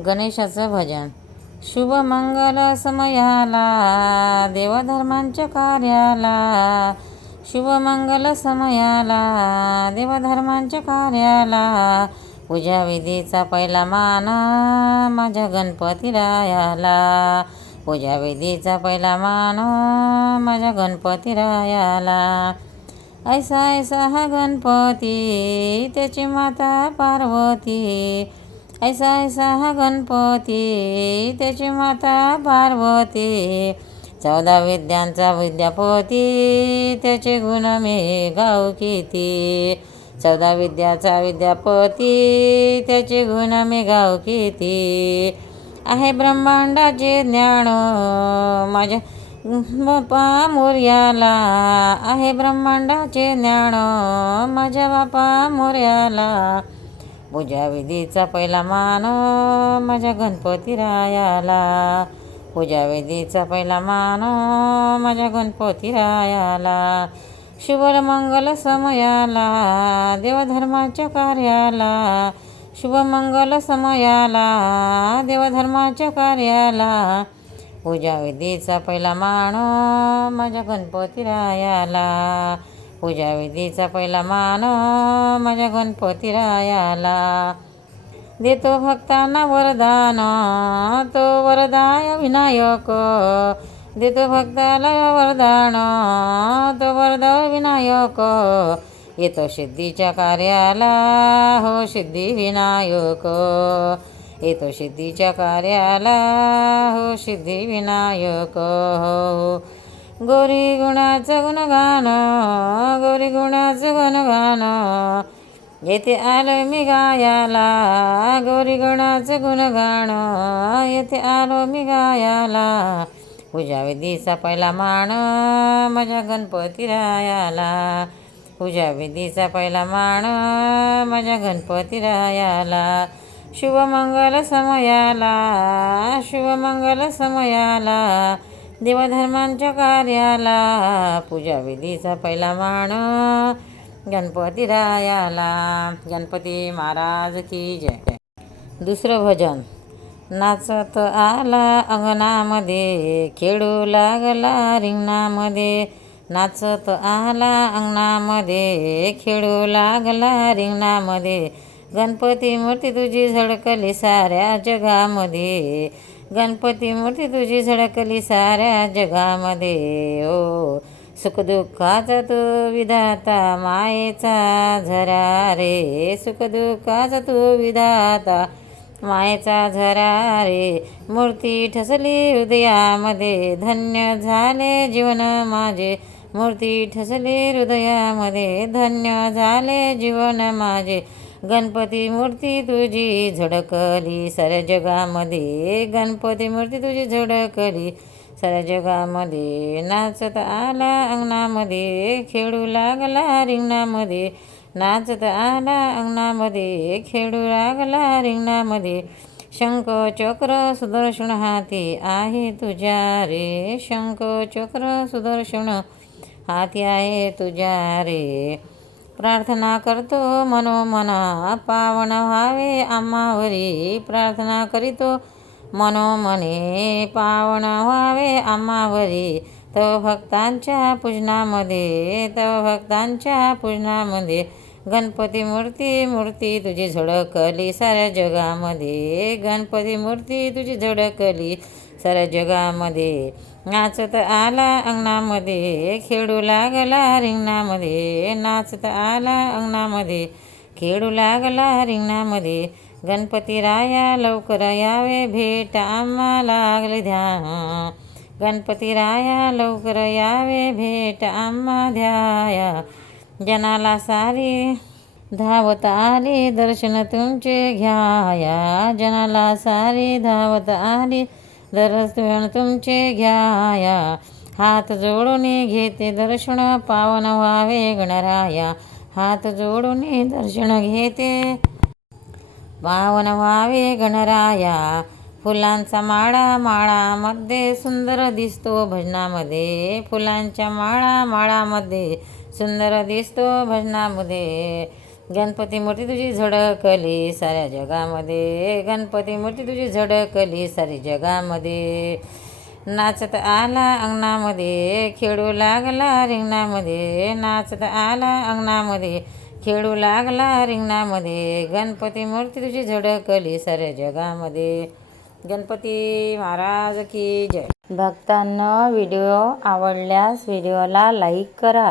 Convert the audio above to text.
गणेशाचं भजन. शुभ मंगल समयाला देवधर्मांच्या कार्याला. शुभ मंगल समयाला देवधर्मांच्या कार्याला. पूजा विधीचा पहिला मान माझ्या गणपती रायाला पूजा विधीचा पहिला मान माझ्या गणपती रायाला ऐसा ऐसा हा गणपती त्याची माता पार्वती. ऐसा ऐसा हा गणपती त्याची माता पार्वती चौदा विद्यांचा विद्यापती त्याचे गुण मी गाव किती. चौदा विद्याचा विद्यापती त्याचे गुण मी गाव किती. आहे ब्रह्मांडाचे ज्ञान माझ्या बापा मोर्याला. आहे ब्रह्मांडाचे ज्ञान माझ्या बापा मोर्याला. पूजा विधीचा पहिला मान माझ्या गणपती रायाला पूजा विधीचा पहिला मान माझ्या गणपती रायाला शुभ मंगल समयाला देवधर्माच्या कार्याला. शुभ मंगल समयाला देवधर्माच्या कार्याला. पूजा विधीचा पहिला मान माझ्या गणपती रायाला पूजा विधीचा पहिला मान माझ्या गणपती रायाला. देतो भक्तांना वरदान तो वरदाय विनायक. देतो भक्ताला वरदान तो वरदाय विनायक. येतो सिद्धीच्या कार्याला हो सिद्धी विनायक. येतो सिद्धीच्या कार्याला हो सिद्धी विनायक. हो, हो. गोरी गुणाचं गुणगान गोरी गुणाचं गुणगान. येथे आलो मी गायाला गोरी गुणाचं गुणगान. येथे आलो मी गायाला पूजा विधीचा पहिला मान माझ्या गणपती रायाला. पूजा विधीचा पहिला मान माझ्या गणपती रायाला. शुभमंगल समयाला शुभमंगल समयाला. देवधर्मांच्या कार्याला पूजा विधीचा पहिला मान गणपती रायाला. गणपती महाराज की जय. दुसरं भजन. नाचत आला अंगणामध्ये. खेळू लागला रिंगणामध्ये. नाचत आला अंगणामध्ये. खेळू लागला रिंगणामध्ये. गणपती मूर्ती तुझी झळकली साऱ्या जगामध्ये. गणपती मूर्ती तुझी झळकली साऱ्या जगामध्ये. ओ सुखदुःखाचा तू विधाता मायेचा झरा रे. सुखदुःखाचा तू विधाता मायेचा झरा रे. मूर्ती ठसली हृदयामध्ये धन्य झाले जीवन माझे. मूर्ती ठसली हृदयामध्ये धन्य झाले जीवन माझे. गणपती मूर्ती तुझी झडकली साऱ्या जगामध्ये गणपती मूर्ती तुझी झडकली साऱ्या जगामध्ये नाचत आला अंगणामध्ये खेळू लागला रिंगणामध्ये. नाचत आला अंगणामध्ये खेळू लागला रिंगणामध्ये. शंख चक्र सुदर्शन हाती आहे तुझ्या रे. शंख चक्र सुदर्शन हाती आहे तुझ्या रे. प्रार्थना करतो मनोमना पावन व्हावे आम्हावरी प्रार्थना करीतो मनोमने पावन व्हावे आम्हावरी तव भक्तांच्या पूजनामध्ये तव भक्तांच्या पूजनामध्ये गणपती मूर्ती मूर्ती तुझी झळकली साऱ्या जगामध्ये. गणपती मूर्ती तुझी झळकली साऱ्या जगामध्ये. नाचत आला अंगणामध्ये खेळू लागला रिंगणामध्ये. नाचत आला अंगणामध्ये खेळू लागला रिंगणामध्ये. गणपती राया लवकर यावे भेट आम्हा लागले ध्या गणपती राया लवकर यावे भेट आम्हा ध्याया. जनाला सारी धावत आली दर्शन तुमचे घ्याया जनाला सारी धावत आली दर्शन तुमचे घ्याया हात जोडून घेते दर्शन पावन व्हावे गणराया. हात जोडून दर्शन घेते पावन व्हावे गणराया. फुलांचा माळा माळामध्ये सुंदर दिसतो भजनामध्ये. फुलांच्या माळा माळामध्ये सुंदर दिसतो भजनामध्ये. गणपती मूर्ती तुझी झडकली साऱ्या जगामध्ये. गणपती मूर्ती तुझी झडकली सारी जगामध्ये. नाचत आला अंगणामध्ये खेळू लागला रिंगणामध्ये. नाचत आला अंगणामध्ये खेळू लागला रिंगणामध्ये. गणपती मूर्ती तुझी झडकली साऱ्या जगामध्ये. गणपती महाराज की जय. भक्तांना व्हिडिओ आवडल्यास व्हिडिओला लाईक करा.